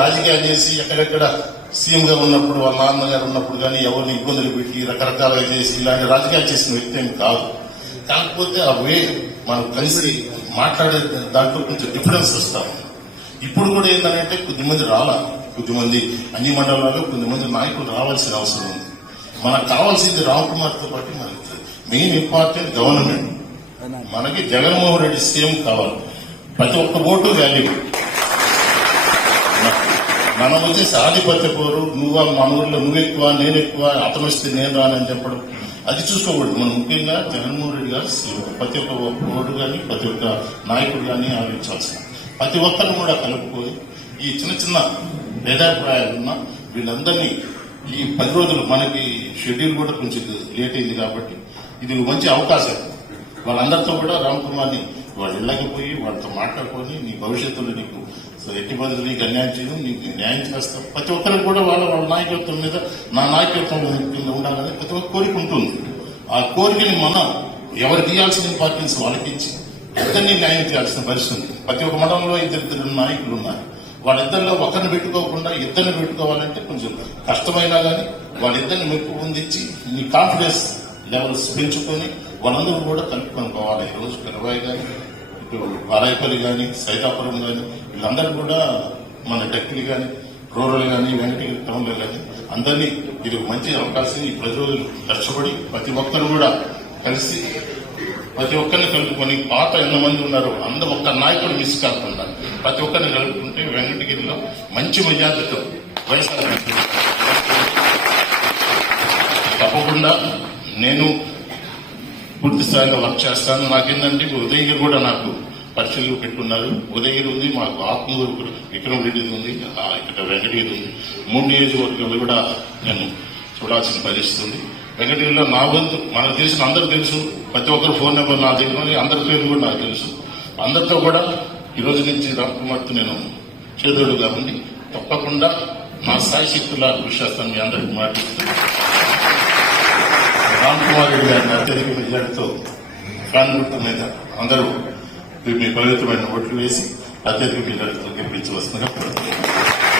రాజకీయాలు చేసి ఎక్కడెక్కడ సీఎం సీఎంగా ఉన్నప్పుడు వాళ్ళ నాన్నగారు ఉన్నప్పుడు కానీ ఎవరిని ఇబ్బందులు పెట్టి రకరకాలుగా చేసి ఇలాంటి రాజకీయాలు చేసిన వ్యక్తి ఏమి కాదు. కాకపోతే ఆ వే మనం కలిసి మాట్లాడే దాంట్లో కొంచెం డిఫరెన్స్ వస్తాం ఇప్పుడు కూడా ఏంటంటే కొద్దిమంది రాల కొద్దిమంది అన్ని మండలాల్లో కొద్దిమంది నాయకులు రావాల్సిన అవసరం ఉంది. మనకు కావాల్సింది రామ్ కుమార్తో పాటు మనకి మెయిన్ ఇంపార్టెంట్ గవర్నమెంట్. మనకి జగన్మోహన్ రెడ్డి సీఎం కావాలి. ప్రతి ఒక్క ఓటు వాల్యూ. మనం వచ్చేసి ఆధిపత్య పోరు నువ్వు మన ఊర్లో నువ్వు ఎక్కువ నేను ఎక్కువ అతను నేను రానని చెప్పడం. అది చూసుకోకూడదు. మనం ముఖ్యంగా జగన్మోహన్ రెడ్డి గారు సీఎం. ప్రతి ఒక్క ఓటు కానీ ప్రతి ఒక్క నాయకుడు కానీ ఆలోచించాల్సిన ప్రతి ఒక్కరు కూడా కలుపుకొని ఈ చిన్న చిన్న భేదాభిప్రాయాలున్న వీళ్ళందరినీ ఈ పది రోజులు మనకి షెడ్యూల్ కూడా కొంచెం లేట్ అయింది కాబట్టి ఇది మంచి అవకాశం. వాళ్ళందరితో కూడా రామ్ కుమార్ని వాళ్ళ ఇళ్ళకి పోయి వాళ్ళతో మాట్లాడుకొని నీ భవిష్యత్తులో నీకు ఎట్టి బదులు నీకు అన్యాయం చేయడం నీకు న్యాయం చేస్తాం ప్రతి ఒక్కరికి కూడా వాళ్ళ వాళ్ళ నాయకత్వం మీద నా నాయకత్వం కింద ఉండాలని ప్రతి ఒక్క కోరిక ఉంటుంది. ఆ కోరికని మనం ఎవరు తీయాల్సిన ఇంపార్టెన్స్ వాళ్ళకి ఇచ్చి ఇద్దరిని న్యాయం చేయాల్సిన పరిస్థితి ప్రతి ఒక్క మండలంలో ఇద్దరిద్దరు నాయకులు ఉన్నారు. వాళ్ళిద్దరిలో ఒకరిని పెట్టుకోకుండా ఇద్దరిని పెట్టుకోవాలంటే కొంచెం కష్టమైనా కానీ వాళ్ళిద్దరిని మెప్పు పొందించి మీ కాన్ఫిడెన్స్ లెవెల్స్ పెంచుకొని వాళ్ళందరూ కూడా కలుపుకొని పోవాలి. ఈరోజు రోజు కానీ ఇటు వారాయపల్లి కానీ సైతాపురం కానీ వీళ్ళందరూ కూడా మన టెక్కిలి కానీ రూరల్ కానీ వెంకటగిరి టౌన్లో కానీ అందరినీ ఇది మంచి అవకాశం. ఈ ప్రతిరోజు రోజులు కష్టపడి ప్రతి ఒక్కరు కూడా కలిసి ప్రతి ఒక్కరిని కలుపుకొని పాత ఎంతమంది ఉన్నారు అంద ఒక్క నాయకుడు మిస్ కాకుండా ప్రతి ఒక్కరిని కలుపుకుంటే వెంకటగిరిలో మంచి మర్యాదతో వైఎస్ఆర్ తప్పకుండా నేను పూర్తి స్థాయిలో వర్క్ చేస్తాను. నాకేంటంటే ఉదయగిరి కూడా నాకు పరీక్షలు పెట్టుకున్నారు. ఉదయగిరి ఉంది మాకు ఆత్మూరు విక్రమ్ రెడ్డి ఉంది ఇక్కడ వెంకటగిరి ఉంది. మూడు నియోజకవర్గాలు కూడా నేను చూడాల్సిన పరిస్థితి ఉంది. వెంకటగిరిలో నా వంతు మనకు తెలిసిన అందరూ తెలుసు. ప్రతి ఒక్కరు ఫోన్ నెంబర్ నా దగ్గర అందరి పేర్లు కూడా నాకు తెలుసు. అందరితో కూడా ఈ రోజు నుంచి రామ్ నేను చేదోడుగా ఉండి తప్పకుండా నా సాయి శక్తుల కృషి చేస్తాను మీ అందరికి మాట్లాడుతూ రామ్ కుమార్ రెడ్డి గారిని అత్యధిక మెజార్టీతో ఫ్యాన్ గుర్తు మీద అందరూ మీ పవిత్రమైన ఓట్లు వేసి అత్యధిక మెజార్టీతో గెలిపించవలసిందిగా కోరుతున్నాను.